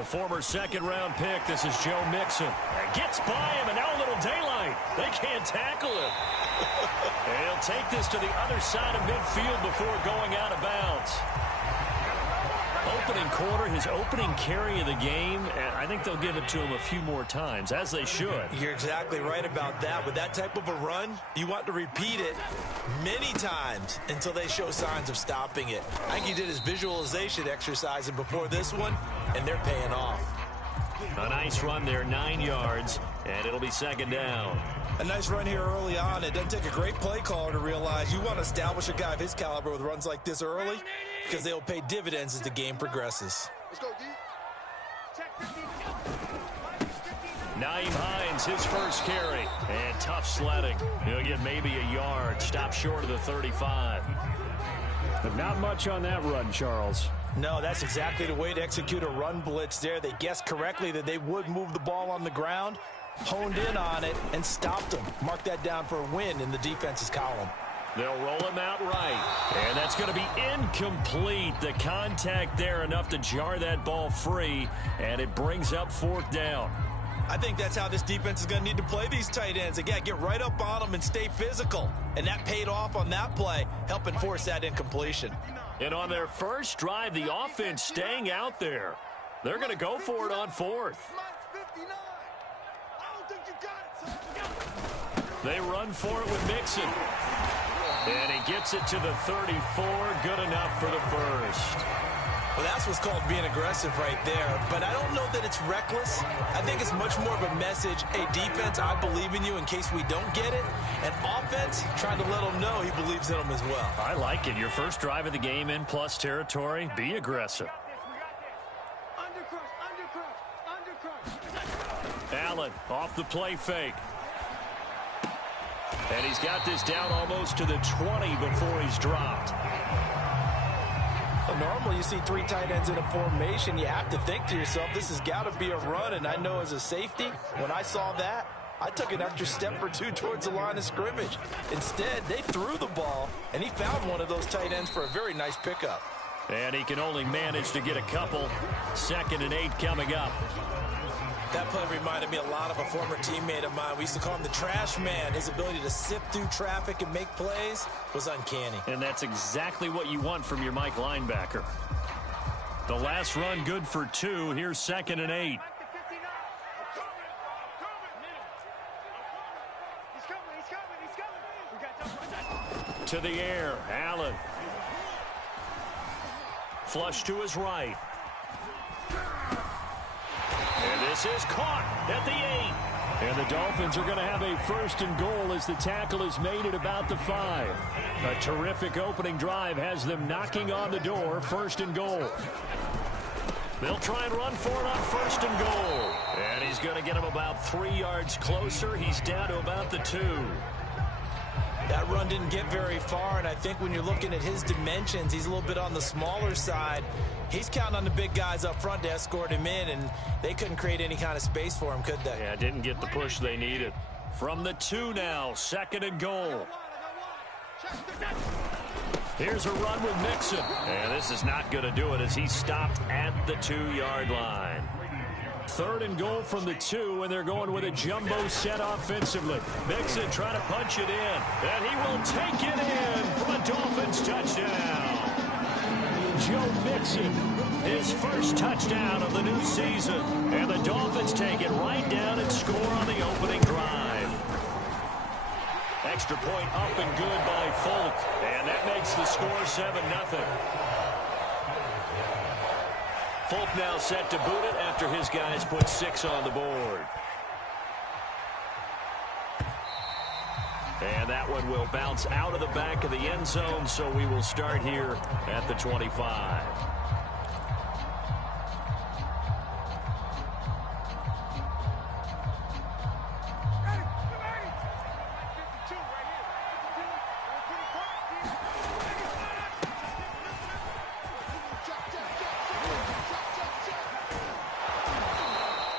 The former second-round pick, this is Joe Mixon. Gets by him, and now a little daylight. They can't tackle him. And he'll take this to the other side of midfield before going out of bounds. Opening quarter, his opening carry of the game, and I think they'll give it to him a few more times, as they should. You're exactly right about that. With that type of a run, you want to repeat it many times until they show signs of stopping it. I think he did his visualization exercising before this one, and they're paying off. A nice run there, 9 yards, and it'll be second down. A nice run here early on. It doesn't take a great play caller to realize you want to establish a guy of his caliber with runs like this early because they'll pay dividends as the game progresses. Let's go, D. Nyheim Hines, his first carry, and tough sledding. He'll get maybe a yard, stop short of the 35. But not much on that run, Charles. No, that's exactly the way to execute a run blitz there. They guessed correctly that they would move the ball on the ground, honed in on it, and stopped them. Mark that down for a win in the defense's column. They'll roll him out right, and that's going to be incomplete. The contact there enough to jar that ball free, and it brings up fourth down. I think that's how this defense is going to need to play these tight ends. Again, get right up on them and stay physical. And that paid off on that play, helping force that incompletion. And on their first drive, the offense staying out there. They're going to go for it on fourth. They run for it with Mixon. And he gets it to the 34. Good enough for the first. Well, that's what's called being aggressive right there. But I don't know that it's reckless. I think it's much more of a message. Hey, defense, I believe in you in case we don't get it. And offense, trying to let them know he believes in them as well. I like it. Your first drive of the game in plus territory. Be aggressive. Allen off the play fake. And he's got this down almost to the 20 before he's dropped. Normally, you see three tight ends in a formation. You have to think to yourself, this has got to be a run. And I know as a safety, when I saw that, I took an extra step or two towards the line of scrimmage. Instead, they threw the ball, and he found one of those tight ends for a very nice pickup. And he can only manage to get a couple. 2nd and 8 coming up. That play reminded me a lot of a former teammate of mine. We used to call him the trash man. His ability to sift through traffic and make plays was uncanny. And that's exactly what you want from your Mike linebacker. The last run good for 2. Here's 2nd and 8. To the air, Allen. Flush to his right. And this is caught at the 8. And the Dolphins are going to have a 1st and goal as the tackle is made at about the 5. A terrific opening drive has them knocking on the door. 1st and goal. They'll try and run for it on 1st and goal. And he's going to get him about 3 yards closer. He's down to about the 2. That run didn't get very far, and I think when you're looking at his dimensions, he's a little bit on the smaller side. He's counting on the big guys up front to escort him in, and they couldn't create any kind of space for him, could they? Yeah, didn't get the push they needed. From the 2 now, 2nd and goal. Here's a run with Mixon. And this is not going to do it as he stopped at the 2-yard line. 3rd and goal from the 2, and they're going with a jumbo set offensively. Mixon trying to punch it in, and he will take it in for a Dolphins touchdown. Joe Mixon, his first touchdown of the new season, and the Dolphins take it right down and score on the opening drive. Extra point up and good by Folk, and that makes the score 7-0. Folk now set to boot it after his guys put 6 on the board. And that one will bounce out of the back of the end zone, so we will start here at the 25.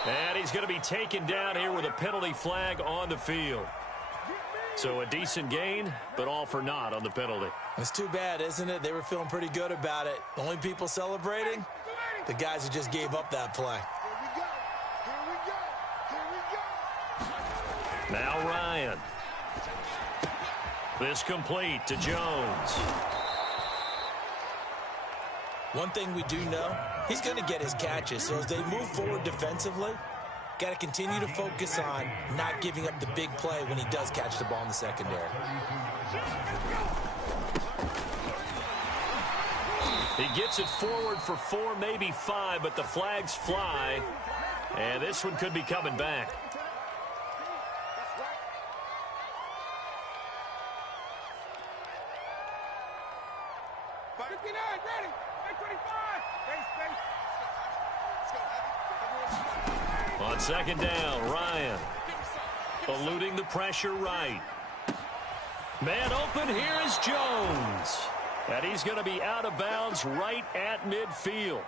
And he's going to be taken down here with a penalty flag on the field. So a decent gain, but all for naught on the penalty. It's too bad, isn't it? They were feeling pretty good about it. The only people celebrating, the guys who just gave up that play. Now Ryan. This complete to Jones. One thing we do know, he's going to get his catches. So as they move forward defensively, got to continue to focus on not giving up the big play when he does catch the ball in the secondary. He gets it forward for 4, maybe 5, but the flags fly. And this one could be coming back. On second down, Ryan eluding the pressure right. Man open, here is Jones. And he's going to be out of bounds right at midfield.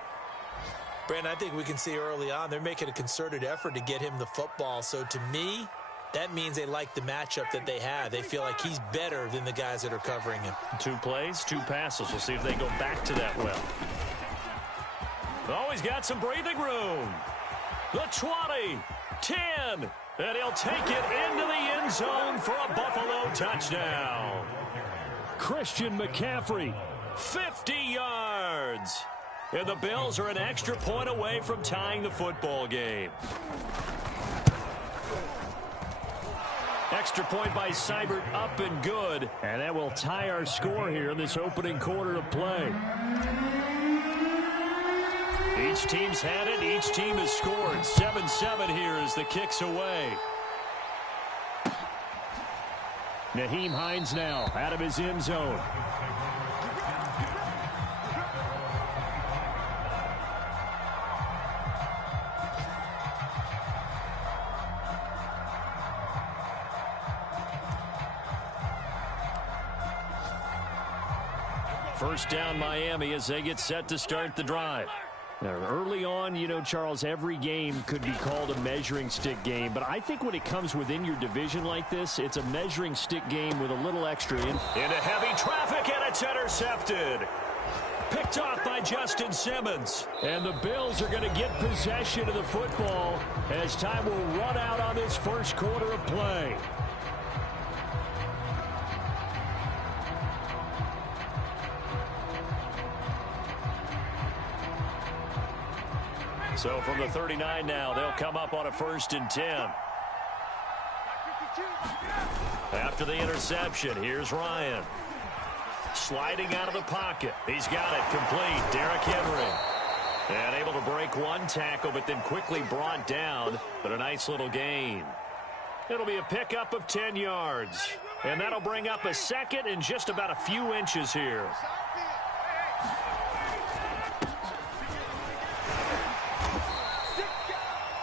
Brandon, I think we can see early on they're making a concerted effort to get him the football. So to me, that means they like the matchup that they have. They feel like he's better than the guys that are covering him. 2 plays, 2 passes. We'll see if they go back to that well. Oh, he's got some breathing room. The 20, 10, and he'll take it into the end zone for a Buffalo touchdown. Christian McCaffrey, 50 yards. And the Bills are an extra point away from tying the football game. Extra point by Seibert, up and good. And that will tie our score here in this opening quarter of play. Each team's had it. Each team has scored. 7-7 here as the kick's away. Nyheim Hines now out of his end zone. First down, Miami, as they get set to start the drive. Now, early on, you know, Charles, every game could be called a measuring stick game. But I think when it comes within your division like this, it's a measuring stick game with a little extra in. Into heavy traffic, and it's intercepted. Picked off by Justin Simmons. And the Bills are going to get possession of the football as time will run out on this first quarter of play. So from the 39 now, they'll come up on a 1st and 10. After the interception, here's Ryan. Sliding out of the pocket. He's got it complete. Derrick Henry. And able to break 1 tackle, but then quickly brought down. But a nice little gain. It'll be a pickup of 10 yards. And that'll bring up a 2nd and just about a few inches here.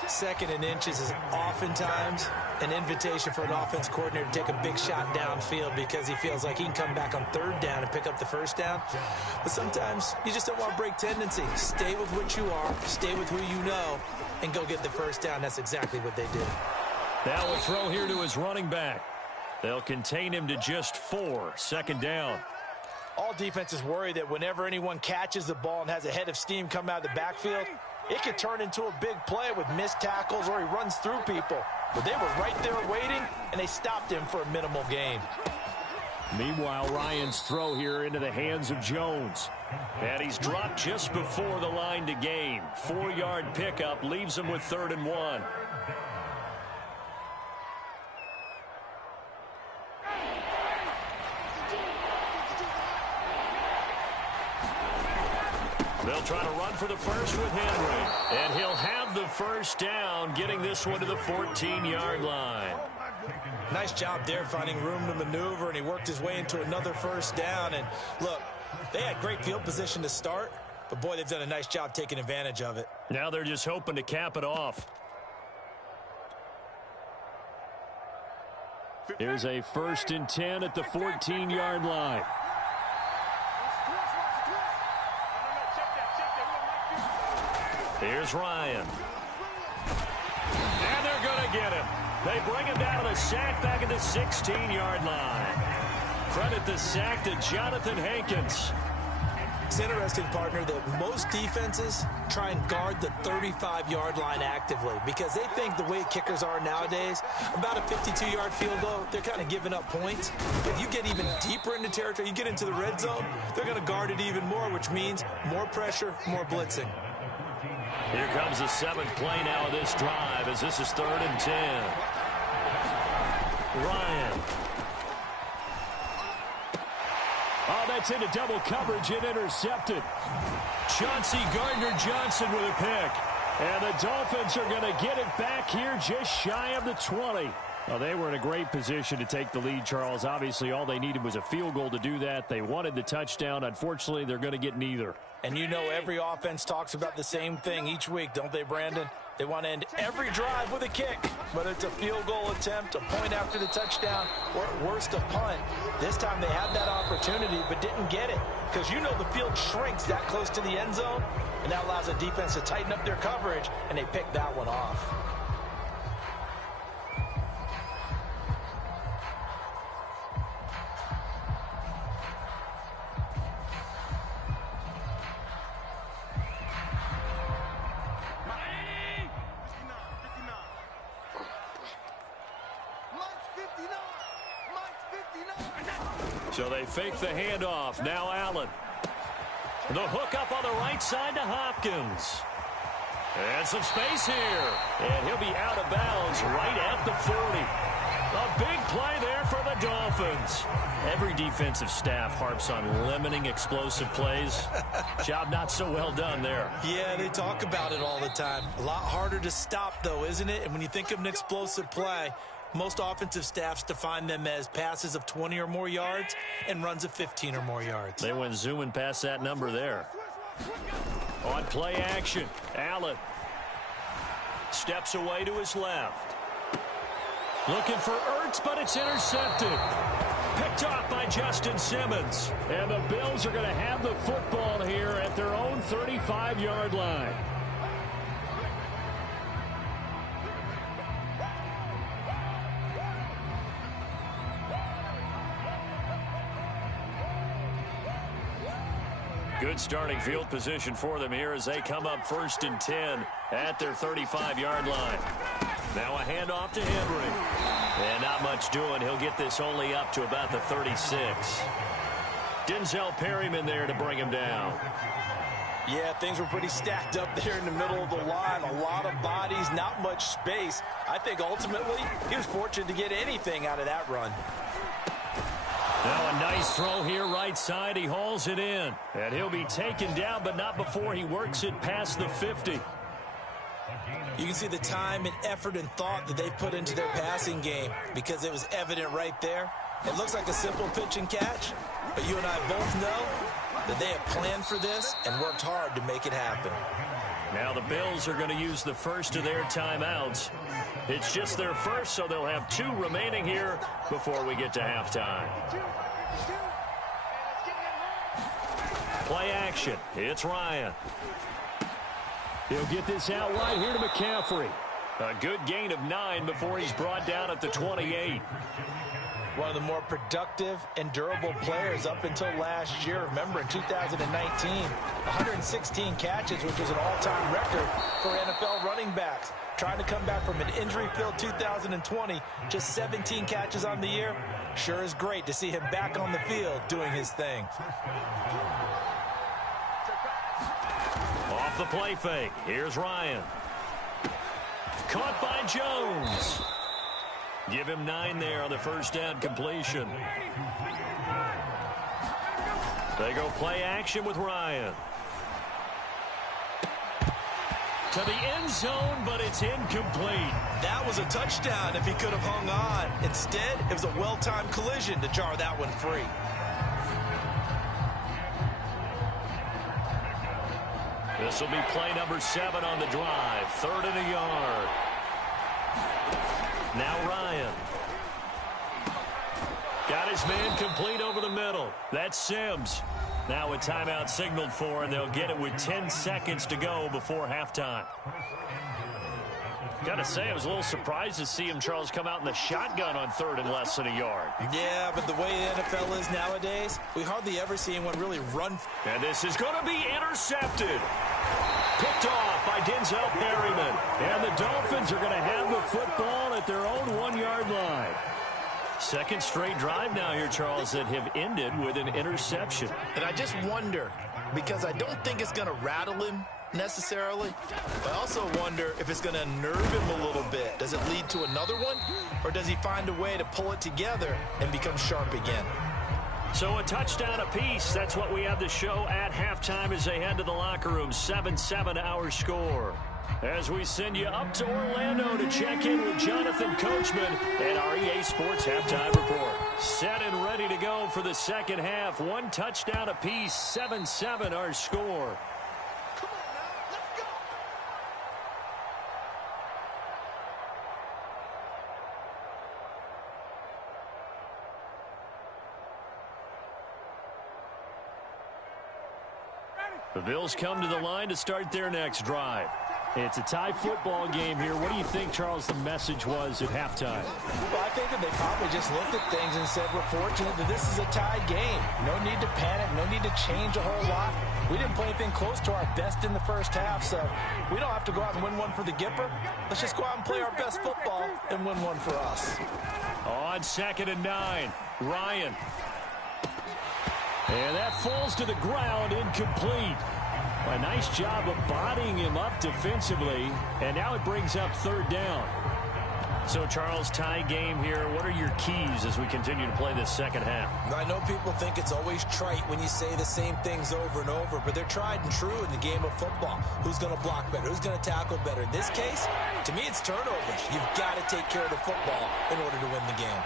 Second and inches is oftentimes an invitation for an offense coordinator to take a big shot downfield because he feels like he can come back on 3rd down and pick up the 1st down. But sometimes you just don't want to break tendency. Stay with what you are, stay with who you know, and go get the 1st down. That's exactly what they did. That will throw here to his running back. They'll contain him to just 4. 2nd down. All defenses worry that whenever anyone catches the ball and has a head of steam come out of the backfield, it could turn into a big play with missed tackles or he runs through people. But they were right there waiting, and they stopped him for a minimal gain. Meanwhile, Ryan's throw here into the hands of Jones. And he's dropped just before the line to gain. 4-yard pickup leaves him with 3rd and 1. They'll try to run for the first with Henry. And he'll have the 1st down, getting this one to the 14-yard line. Nice job there finding room to maneuver, and he worked his way into another 1st down. And look, they had great field position to start, but boy, they've done a nice job taking advantage of it. Now they're just hoping to cap it off. Here's a 1st and 10 at the 14-yard line. Here's Ryan. And they're going to get him. They bring him down to the sack back at the 16-yard line. Credit the sack to Jonathan Hankins. It's interesting, partner, that most defenses try and guard the 35-yard line actively because they think the way kickers are nowadays, about a 52-yard field goal, they're kind of giving up points. But you get even deeper into territory, you get into the red zone, they're going to guard it even more, which means more pressure, more blitzing. Here comes the 7th play now of this drive as this is 3rd and 10. Ryan. Oh, that's into double coverage and intercepted. Chauncey Gardner-Johnson with a pick. And the Dolphins are going to get it back here just shy of the 20. Well, they were in a great position to take the lead, Charles. Obviously, all they needed was a field goal to do that. They wanted the touchdown. Unfortunately, they're going to get neither. And you know every offense talks about the same thing each week, don't they, Brandon? They want to end every drive with a kick, whether it's a field goal attempt, a point after the touchdown, or at worst a punt. This time they had that opportunity but didn't get it because you know the field shrinks that close to the end zone, and that allows the defense to tighten up their coverage, and they picked that one off. So they fake the handoff. Now Allen. The hook up on the right side to Hopkins. And some space here. And he'll be out of bounds right at the 40. A big play there for the Dolphins. Every defensive staff harps on limiting explosive plays. Job not so well done there. Yeah, they talk about it all the time. A lot harder to stop, though, isn't it? And when you think of an explosive play, most offensive staffs define them as passes of 20 or more yards and runs of 15 or more yards. They went zooming past that number there. On play action, Allen steps away to his left. Looking for Ertz, but it's intercepted. Picked off by Justin Simmons. And the Bills are going to have the football here at their own 35-yard line. Good starting field position for them here as they come up 1st and 10 at their 35-yard line. Now a handoff to Henry. And not much doing. He'll get this only up to about the 36. Denzel Perryman there to bring him down. Yeah, things were pretty stacked up there in the middle of the line. A lot of bodies, not much space. I think ultimately he was fortunate to get anything out of that run. Now a nice throw here right side. He hauls it in. And he'll be taken down, but not before he works it past the 50. You can see the time and effort and thought that they put into their passing game because it was evident right there. It looks like a simple pitch and catch, but you and I both know that they have planned for this and worked hard to make it happen. Now the Bills are going to use the first of their timeouts. It's just their first, so they'll have 2 remaining here before we get to halftime. Play action. It's Ryan. He'll get this out wide here to McCaffrey. A good gain of 9 before he's brought down at the 28. One of the more productive and durable players up until last year. Remember, in 2019, 116 catches, which was an all-time record for NFL running backs. Trying to come back from an injury-filled 2020, just 17 catches on the year. Sure is great to see him back on the field doing his thing. Off the play fake. Here's Ryan. Caught by Jones. Give him 9 there on the first down completion. They go play action with Ryan. To the end zone, but it's incomplete. That was a touchdown if he could have hung on. Instead, it was a well-timed collision to jar that one free. This will be play number 7 on the drive. 3rd and a yard. Now Ryan. Got his man complete over the middle. That's Sims. Now a timeout signaled for, and they'll get it with 10 seconds to go before halftime. Gotta say, I was a little surprised to see him, Charles, come out in the shotgun on third and less than a yard. Yeah, but the way the NFL is nowadays, we hardly ever see anyone really run. And this is going to be intercepted. Picked off by Denzel Perryman. And the Dolphins are going to have the football at their own 1-yard line. Second straight drive now here, Charles, that have ended with an interception. And I just wonder, because I don't think it's going to rattle him necessarily, but I also wonder if it's going to unnerve him a little bit. Does it lead to another one, or does he find a way to pull it together and become sharp again? So a touchdown apiece. That's what we have to show at halftime as they head to the locker room. 7-7 our score. As we send you up to Orlando to check in with Jonathan Coachman and our EA Sports Halftime Report. Set and ready to go for the second half. 1 touchdown apiece. 7-7 our score. The Bills come to the line to start their next drive. It's a tie football game here. What do you think, Charles, the message was at halftime? Well, I think that they probably just looked at things and said, we're fortunate that this is a tie game. No need to panic, no need to change a whole lot. We didn't play anything close to our best in the first half, so we don't have to go out and win one for the Gipper. Let's just go out and play our best football and win one for us. On 2nd and 9, Ryan. And that falls to the ground, incomplete. A nice job of bodying him up defensively, and now it brings up 3rd down. So, Charles, tie game here. What are your keys as we continue to play this second half? I know people think it's always trite when you say the same things over and over, but they're tried and true in the game of football. Who's going to block better? Who's going to tackle better? In this case, to me, it's turnovers. You've got to take care of the football in order to win the game.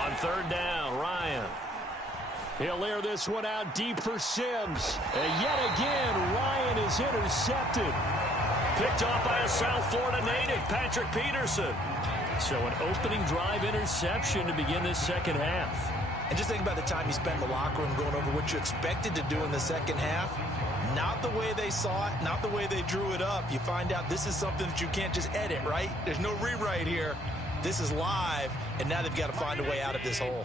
On 3rd down, Ryan. He'll air this one out deep for Sims. And yet again, Ryan is intercepted. Picked off by a South Florida native, Patrick Peterson. So an opening drive interception to begin this second half. And just think about the time you spent in the locker room going over what you expected to do in the second half. Not the way they saw it, not the way they drew it up. You find out this is something that you can't just edit, right? There's no rewrite here. This is live, and now they've got to find a way out of this hole.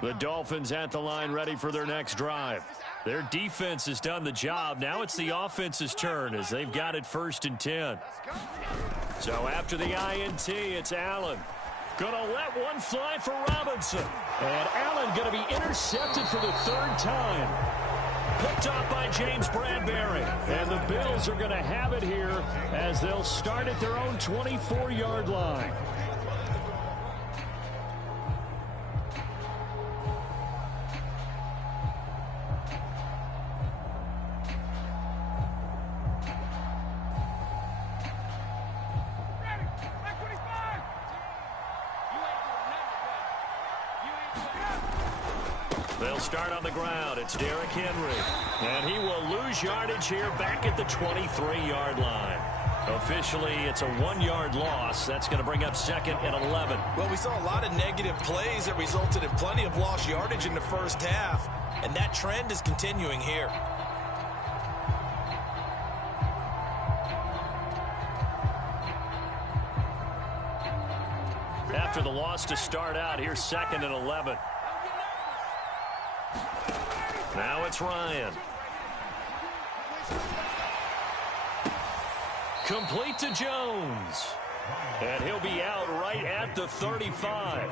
The Dolphins at the line ready for their next drive. Their defense has done the job. Now it's the offense's turn as they've got it 1st and 10. So after the INT, it's Allen. Gonna let one fly for Robinson. And Allen gonna be intercepted for the 3rd time. Picked off by James Bradbury. And the Bills are gonna have it here as they'll start at their own 24-yard line. They'll start on the ground. It's Derrick Henry. And he will lose yardage here back at the 23-yard line. Officially, it's a 1-yard loss. That's going to bring up 2nd and 11. Well, we saw a lot of negative plays that resulted in plenty of lost yardage in the first half, and that trend is continuing here. After the loss to start out, here's 2nd and 11. Now it's Ryan. Complete to Jones. And he'll be out right at the 35.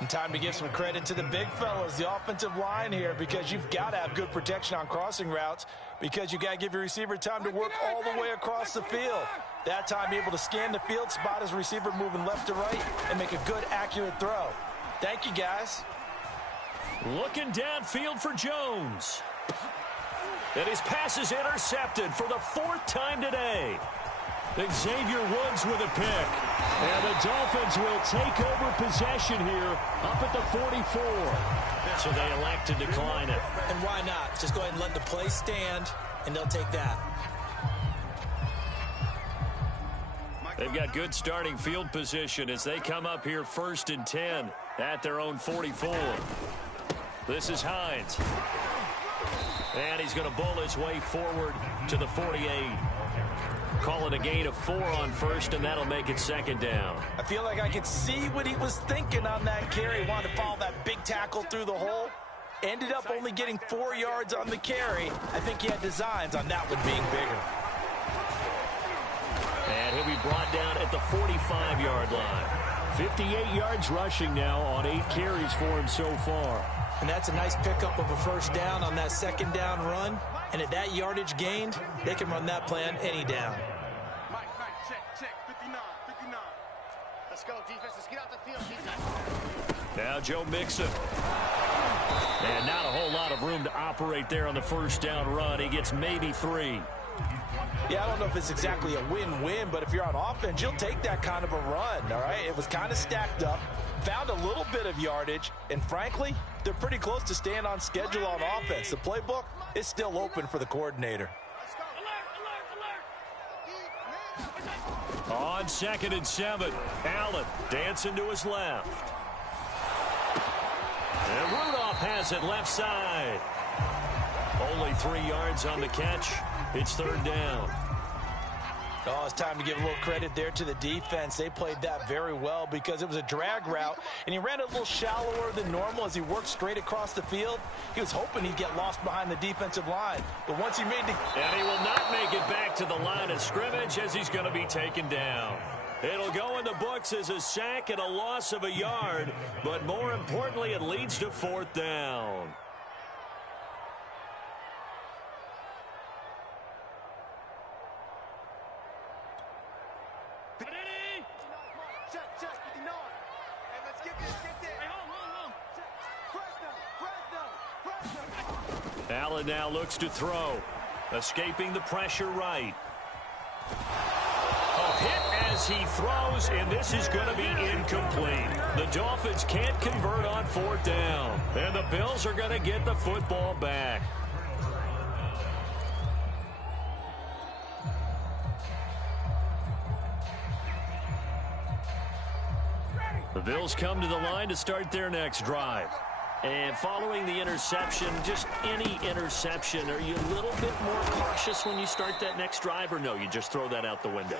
And time to give some credit to the big fellas, the offensive line here, because you've got to have good protection on crossing routes, because you've got to give your receiver time to work all the way across the field. That time able to scan the field, spot his receiver moving left to right, and make a good, accurate throw. Thank you, guys. Looking downfield for Jones. And his pass is intercepted for the 4th time today. Xavier Woods with a pick. And the Dolphins will take over possession here up at the 44. So they elect to decline it. And why not? Just go ahead and let the play stand, and they'll take that. They've got good starting field position as they come up here 1st and 10 at their own 44. This is Hines. And he's going to bowl his way forward to the 48. Call it a gain of 4 on first, and that'll make it second down. I feel like I could see what he was thinking on that carry. He wanted to follow that big tackle through the hole. Ended up only getting 4 yards on the carry. I think he had designs on that one being bigger. And he'll be brought down at the 45-yard line. 58 yards rushing now on 8 carries for him so far. And that's a nice pickup of a first down on that second down run. And at that yardage gained, they can run that play on any down. Check. 59. Let's go, defense. Let's get out the field, defense. Now Joe Mixon. And not a whole lot of room to operate there on the first down run. He gets maybe 3. Yeah, I don't know if it's exactly a win-win, but if you're on offense, you'll take that kind of a run, all right? It was kind of stacked up, found a little bit of yardage, and frankly, they're pretty close to staying on schedule on offense. The playbook is still open for the coordinator. On 2nd and 7, Allen dancing to his left. And Rudolph has it left side. Only 3 yards on the catch. It's 3rd down. Oh, it's time to give a little credit there to the defense. They played that very well because it was a drag route, and he ran a little shallower than normal as he worked straight across the field. He was hoping he'd get lost behind the defensive line, but once he made the... And he will not make it back to the line of scrimmage as he's going to be taken down. It'll go in the books as a sack and a loss of a yard, but more importantly, it leads to 4th down. Check, 59. Hey, let's get there. Hey, hold. Press down. Allen now looks to throw. Escaping the pressure right. A hit as he throws, and this is going to be incomplete. The Dolphins can't convert on 4th down, and the Bills are going to get the football back. The Bills come to the line to start their next drive. And following the interception, just any interception, are you a little bit more cautious when you start that next drive, or no, you just throw that out the window?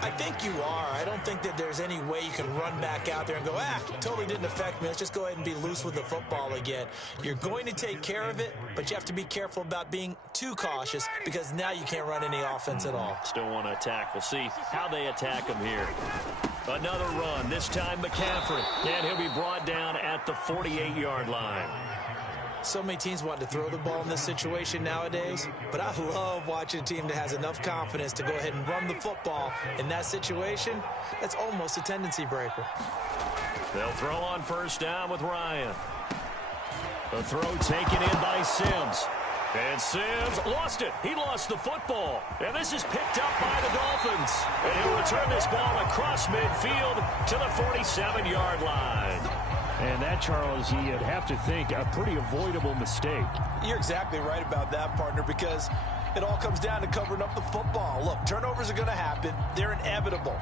I think you are. I don't think that there's any way you can run back out there and go, totally didn't affect me. Let's just go ahead and be loose with the football again. You're going to take care of it, but you have to be careful about being too cautious because now you can't run any offense at all. Still want to attack. We'll see how they attack him here. Another run, this time McCaffrey. And he'll be brought down at the 48-yard line. So many teams want to throw the ball in this situation nowadays, but I love watching a team that has enough confidence to go ahead and run the football. In that situation, that's almost a tendency breaker. They'll throw on 1st down with Ryan. The throw taken in by Sims. And Sims lost it. He lost the football. And this is picked up by the Dolphins. And he'll return this ball across midfield to the 47-yard line. And that, Charles, you'd have to think a pretty avoidable mistake. You're exactly right about that, partner, because it all comes down to covering up the football. Look, turnovers are going to happen. They're inevitable.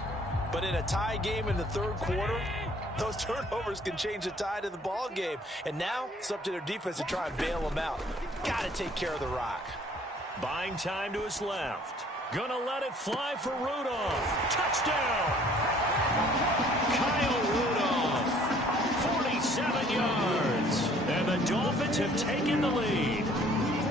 But in a tie game in the 3rd quarter, those turnovers can change the tide of the ball game. And now it's up to their defense to try and bail them out. Got to take care of the rock. Buying time to his left. Gonna let it fly for Rudolph. Touchdown! Kyle Rudolph. 47 yards. And the Dolphins have taken the lead.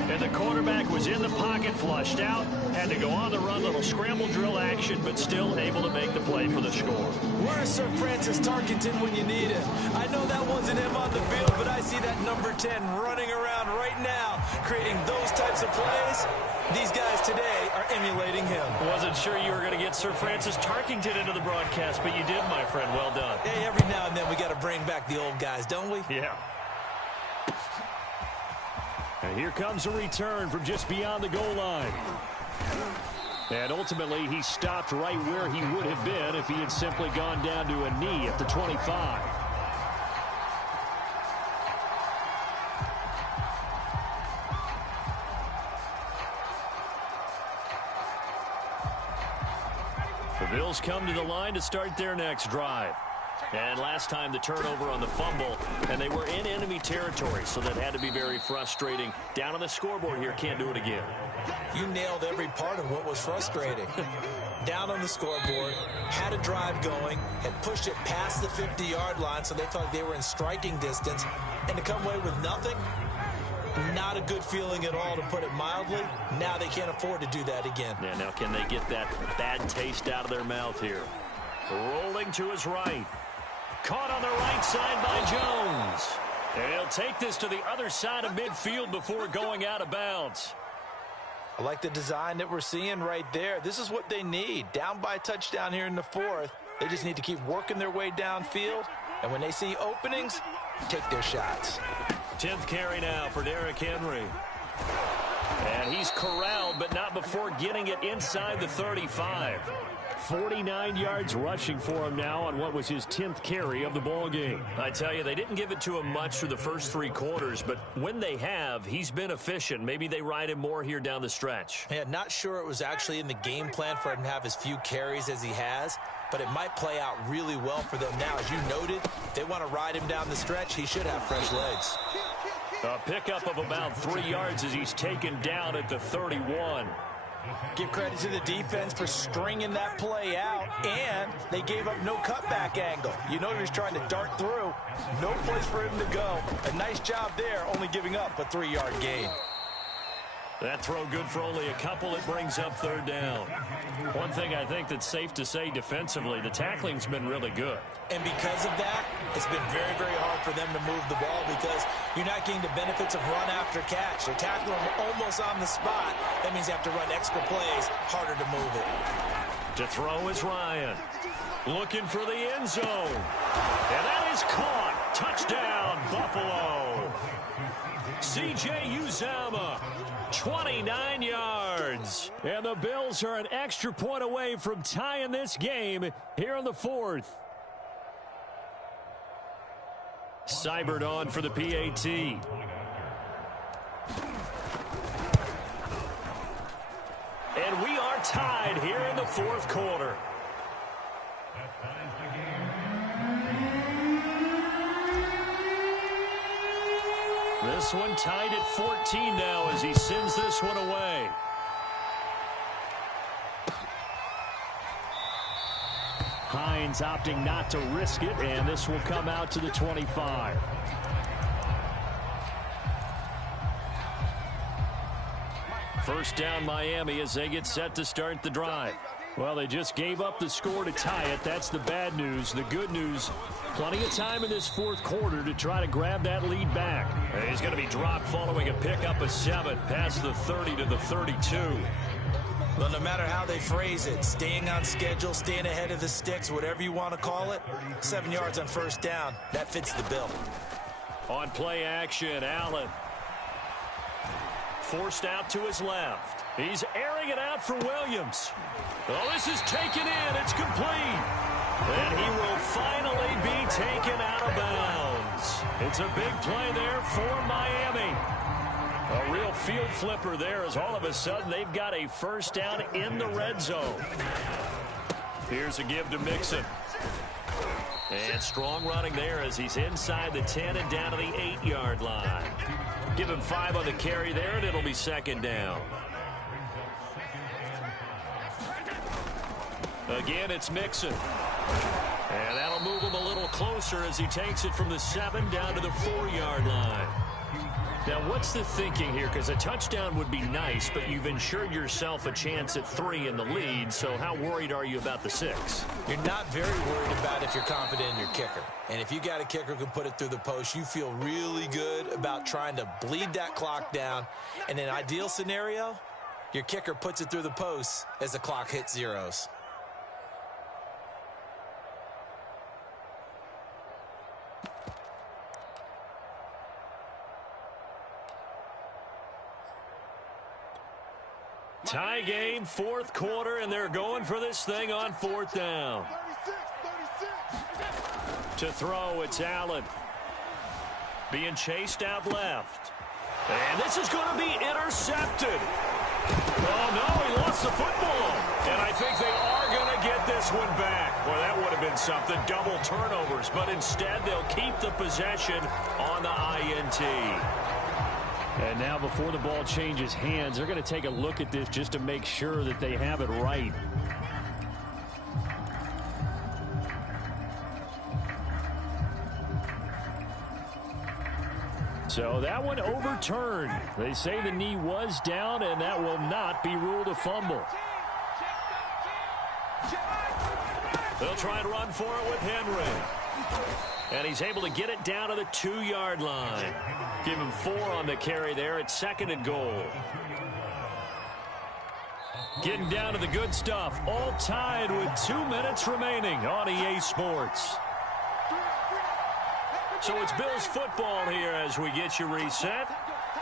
And the quarterback was in the pocket, flushed out, had to go on the run, little scramble drill action, but still able to make the play for the score. Where's Sir Francis Tarkenton when you need him? I know that wasn't him on the field, but I see that number 10 running around right now, creating those types of plays. These guys today are emulating him. Wasn't sure you were going to get Sir Francis Tarkenton into the broadcast, but you did, my friend. Well done. Hey, every now and then we got to bring back the old guys, don't we? Yeah. And here comes a return from just beyond the goal line. And ultimately, he stopped right where he would have been if he had simply gone down to a knee at the 25. The Bills come to the line to start their next drive. And last time the turnover on the fumble, and they were in enemy territory, so that had to be very frustrating. Down on the scoreboard here, can't do it again. You nailed every part of what was frustrating. Down on the scoreboard, had a drive going, had pushed it past the 50-yard line, so they felt like they were in striking distance, and to come away with nothing, not a good feeling at all, to put it mildly. Now they can't afford to do that again. Yeah, now can they get that bad taste out of their mouth here? Rolling to his right. Caught on the right side by Jones. And he'll take this to the other side of midfield before going out of bounds. I like the design that we're seeing right there. This is what they need. Down by a touchdown here in the fourth. They just need to keep working their way downfield. And when they see openings, take their shots. 10th carry now for Derrick Henry. And he's corralled, but not before getting it inside the 35. 49 yards rushing for him now on what was his 10th carry of the ball game. I tell you, they didn't give it to him much through the first 3 quarters, but when they have, he's been efficient. Maybe they ride him more here down the stretch. Yeah, not sure it was actually in the game plan for him to have as few carries as he has, but it might play out really well for them now. As you noted, if they want to ride him down the stretch, he should have fresh legs. A pickup of about 3 yards as he's taken down at the 31. Give credit to the defense for stringing that play out, and they gave up no cutback angle. You know he was trying to dart through. No place for him to go. A nice job there, only giving up a 3-yard gain. That throw good for only a couple. It brings up 3rd down. One thing I think that's safe to say defensively, the tackling's been really good. And because of that, it's been very, very hard for them to move the ball because you're not getting the benefits of run after catch. They're tackling them almost on the spot. That means you have to run extra plays, harder to move it. To throw is Ryan. Looking for the end zone. And that is caught. Touchdown, Buffalo. C.J. Uzomah. 29 yards. And the Bills are an extra point away from tying this game here in the 4th. Seibert on for the PAT. And we are tied here in the 4th quarter. This one tied at 14 now as he sends this one away. Hines opting not to risk it, and this will come out to the 25. First down Miami as they get set to start the drive. Well, they just gave up the score to tie it. That's the bad news. The good news, plenty of time in this 4th quarter to try to grab that lead back. He's going to be dropped following a pickup of 7 past the 30 to the 32. Well, no matter how they phrase it, staying on schedule, staying ahead of the sticks, whatever you want to call it, 7 yards on first down, that fits the bill. On play action, Allen. Forced out to his left. He's airing it out for Williams. Oh, this is taken in. It's complete. And he will finally be taken out of bounds. It's a big play there for Miami. A real field flipper there as all of a sudden they've got a first down in the red zone. Here's a give to Mixon. And strong running there as he's inside the 10 and down to the 8-yard line. Give him 5 on the carry there, and it'll be 2nd down. Again, it's Mixon. And that'll move him a little closer as he takes it from the 7 down to the 4-yard line. Now, what's the thinking here? Because a touchdown would be nice, but you've ensured yourself a chance at 3 in the lead, so how worried are you about the 6? You're not very worried about if you're confident in your kicker. And if you got a kicker who can put it through the post, you feel really good about trying to bleed that clock down. In an ideal scenario, your kicker puts it through the post as the clock hits zeros. Tie game, 4th quarter, and they're going for this thing on 4th down. To throw, it's Allen. Being chased out left. And this is going to be intercepted. Oh, no, he lost the football. And I think they are going to get this one back. Boy, that would have been something, double turnovers, but instead they'll keep the possession on the INT. And now before the ball changes hands, they're going to take a look at this just to make sure that they have it right. So that one overturned. They say the knee was down, and that will not be ruled a fumble. They'll try and run for it with Henry. And he's able to get it down to the 2-yard line. Give him 4 on the carry there at 2nd and goal. Getting down to the good stuff. All tied with 2 minutes remaining on EA Sports. So it's Bills football here as we get you reset.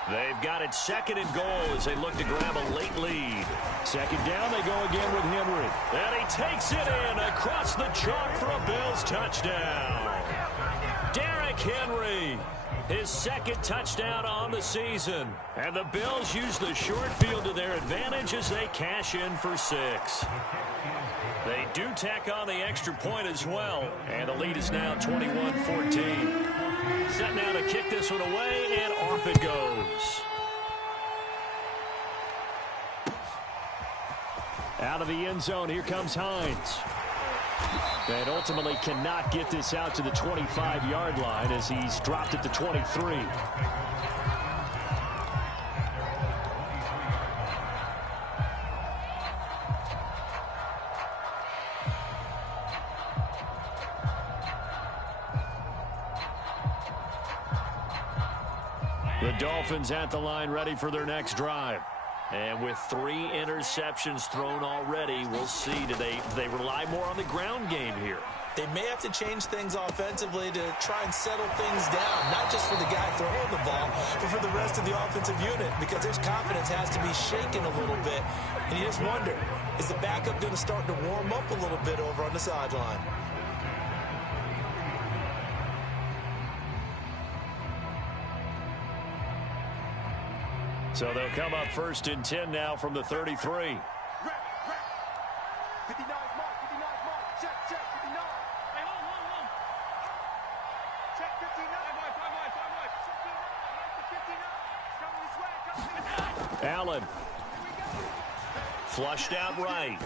They've got it 2nd and goal as they look to grab a late lead. 2nd down, they go again with Henry. And he takes it in across the chalk for a Bills touchdown. Derrick Henry, his 2nd touchdown on the season. And the Bills use the short field to their advantage as they cash in for 6. They do tack on the extra point as well. And the lead is now 21-14. Set now to kick this one away, and off it goes. Out of the end zone, here comes Hines. And ultimately cannot get this out to the 25-yard line as he's dropped at the 23. The Dolphins at the line ready for their next drive. And with 3 interceptions thrown already, we'll see. Do they rely more on the ground game here? They may have to change things offensively to try and settle things down, not just for the guy throwing the ball, but for the rest of the offensive unit, because his confidence has to be shaken a little bit. And you just wonder, is the backup going to start to warm up a little bit over on the sideline? So they'll come up 1st and 10 now from the 33. 59 mark, 59 mark. Check, 59. Hey, hold. Check 59. 59. Allen. Flushed out right.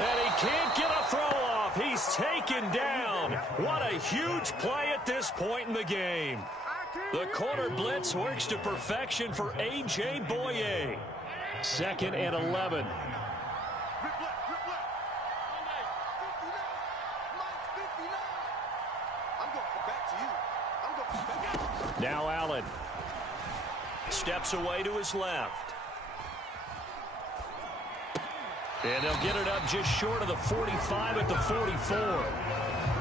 And he can't get a throw off. He's taken down. What a huge play at this point in the game. The corner blitz works to perfection for A.J. Boye. 2nd and 11. Now Allen. Steps away to his left. And they'll get it up just short of the 45 at the 44.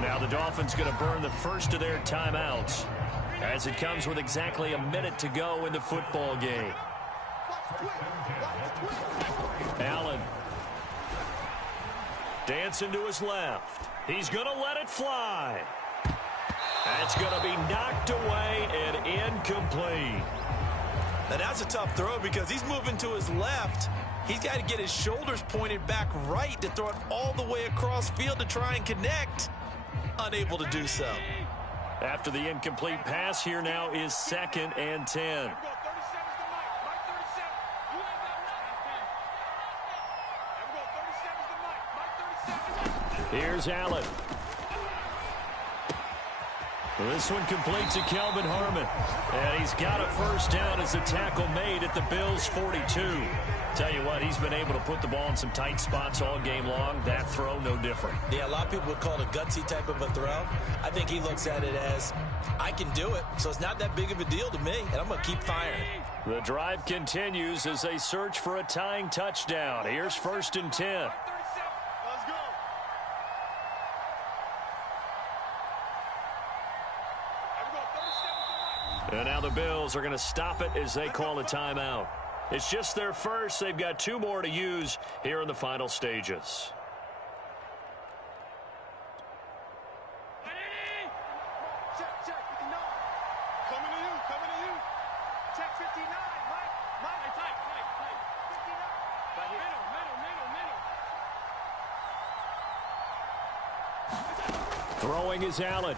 Now the Dolphins going to burn the first of their timeouts, as it comes with exactly a minute to go in the football game. Allen. Dancing to his left. He's going to let it fly. That's going to be knocked away and incomplete. Now that's a tough throw because he's moving to his left. He's got to get his shoulders pointed back right to throw it all the way across field to try and connect. Unable to do so. After the incomplete pass, here now is 2nd and 10. Here's Allen. This one completes to Kelvin Harmon. And he's got a 1st down as the tackle made at the Bills' 42. Tell you what, he's been able to put the ball in some tight spots all game long. That throw, no different. Yeah, a lot of people would call it a gutsy type of a throw. I think he looks at it as, I can do it, so it's not that big of a deal to me, and I'm going to keep firing. The drive continues as they search for a tying touchdown. Here's 1st and 10. And now the Bills are going to stop it as they call a timeout. It's just their first. They've got 2 more to use here in the final stages. Check, 59. Coming to you. Check 59. Mike. Tight. 59. Middle. Throwing is Allen.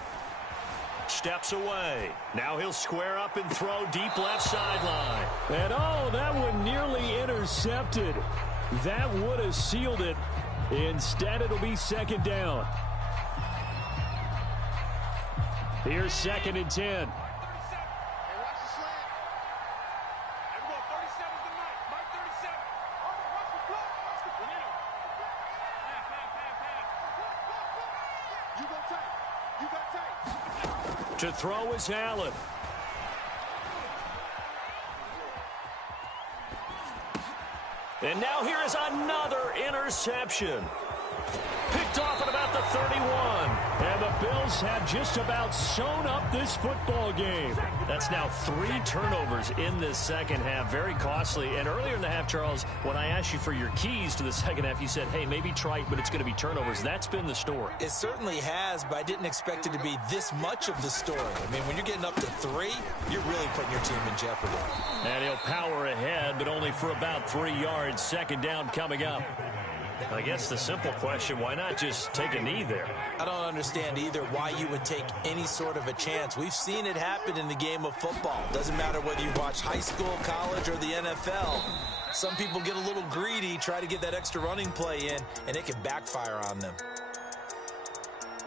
Steps away. Now he'll square up and throw deep left sideline. And oh, that one nearly intercepted. That would have sealed it. Instead, it'll be second down. Here's 2nd and 10. Hey, watch the slant. Everyone, 37's the Mike. Mike 37. Watch the block. You go tight. You got tight. To throw is Allen. And now here is another interception. Picked off at about the 31. And the Bills have just about sewn up this football game. That's now 3 turnovers in this second half. Very costly. And earlier in the half, Charles, when I asked you for your keys to the second half, you said, hey, maybe trite, but it's going to be turnovers. That's been the story. It certainly has, but I didn't expect it to be this much of the story. I mean, when you're getting up to 3, you're really putting your team in jeopardy. And he'll power ahead, but only for about 3 yards. Second down coming up. I guess the simple question, why not just take a knee there? I don't understand either why you would take any sort of a chance. We've seen it happen in the game of football. Doesn't matter whether you watch high school, college, or the NFL. Some people get a little greedy, try to get that extra running play in, and it can backfire on them.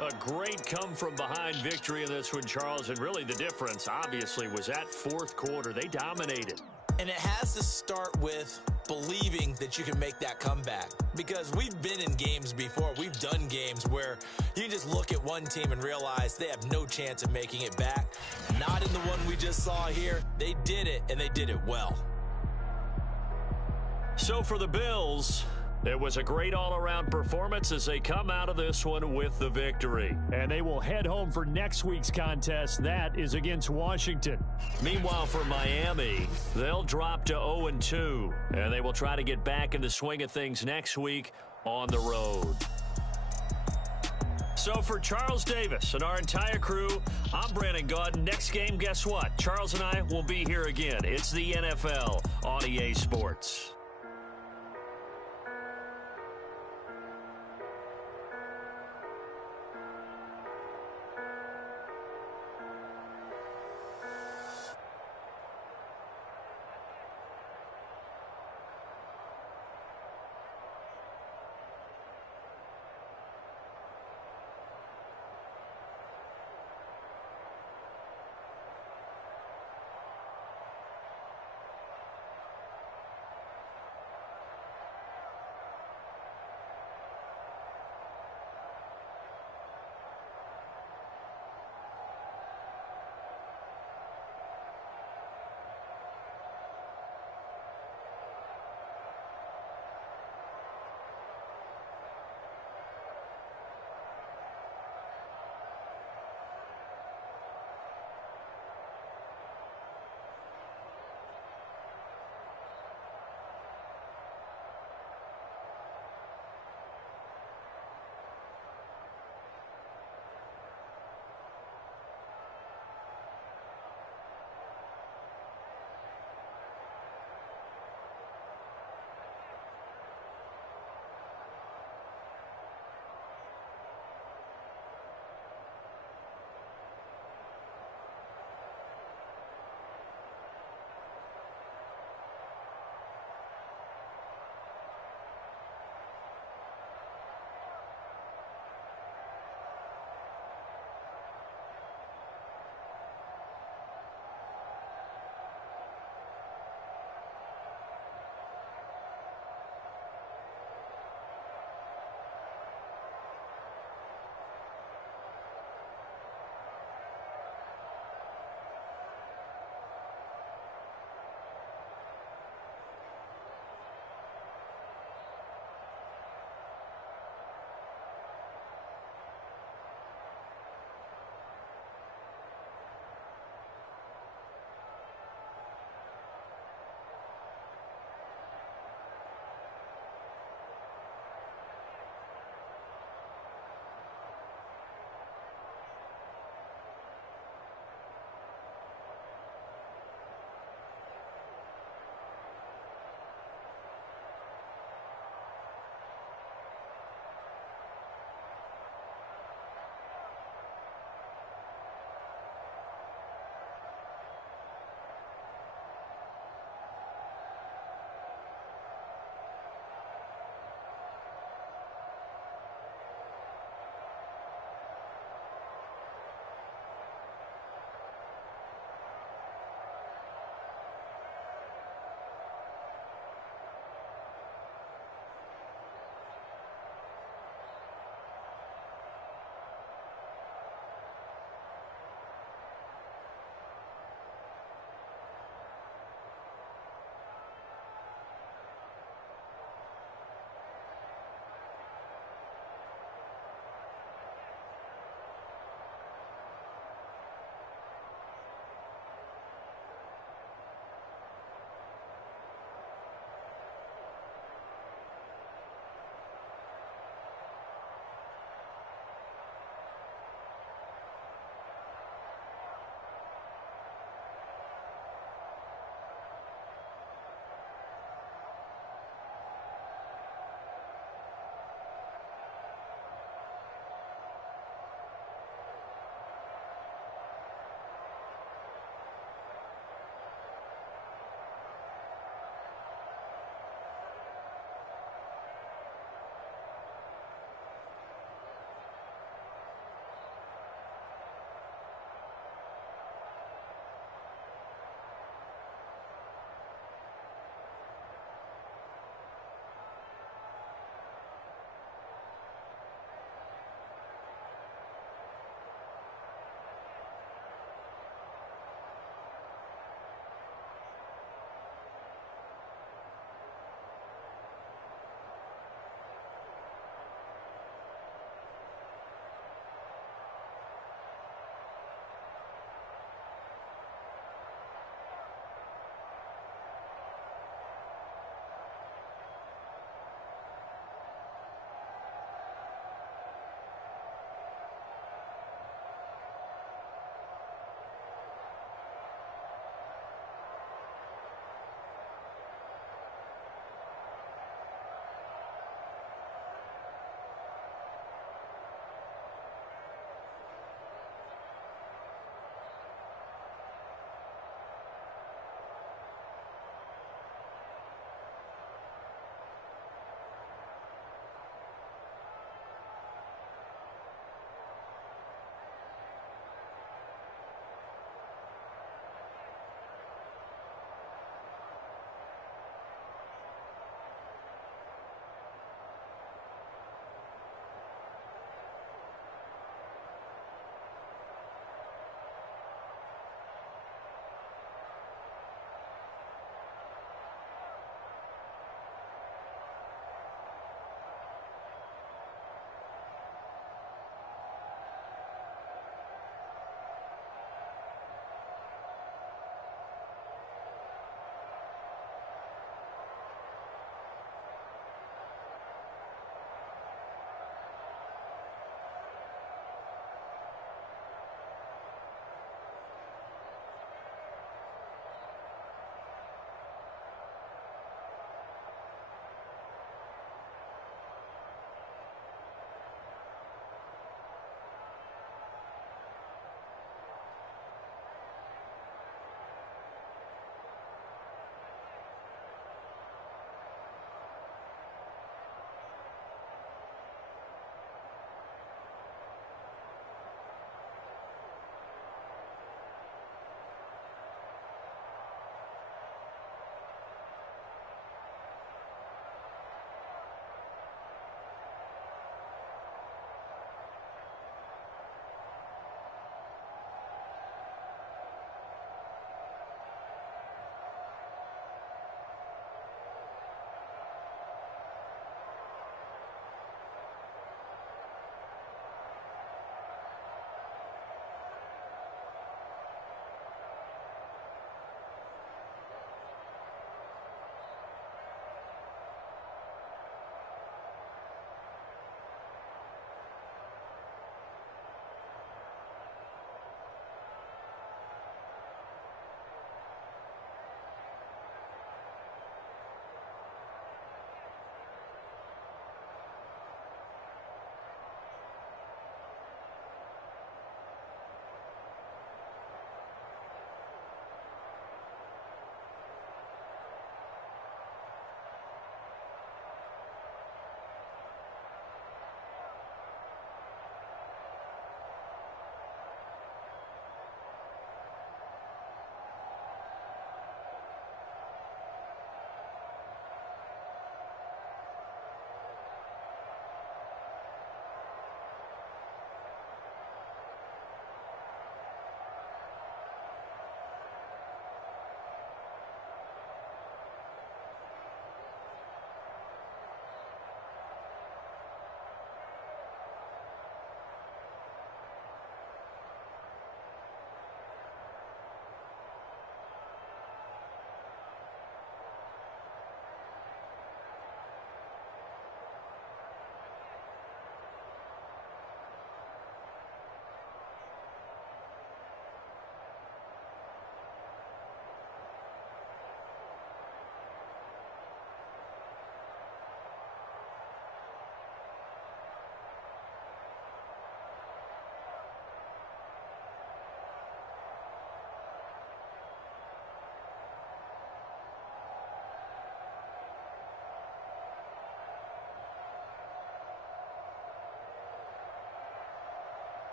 A great come-from-behind victory in this one, Charles, and really the difference, obviously, was that fourth quarter. They dominated. And it has to start with believing that you can make that comeback. Because we've been in games before. We've done games where you can just look at one team and realize they have no chance of making it back. Not in the one we just saw here. They did it, and they did it well. So for the Bills, it was a great all-around performance as they come out of this one with the victory. And they will head home for next week's contest. That is against Washington. Meanwhile, for Miami, they'll drop to 0-2, and they will try to get back in the swing of things next week on the road. So for Charles Davis and our entire crew, I'm Brandon Gaudin. Next game, guess what? Charles and I will be here again. It's the NFL on EA Sports.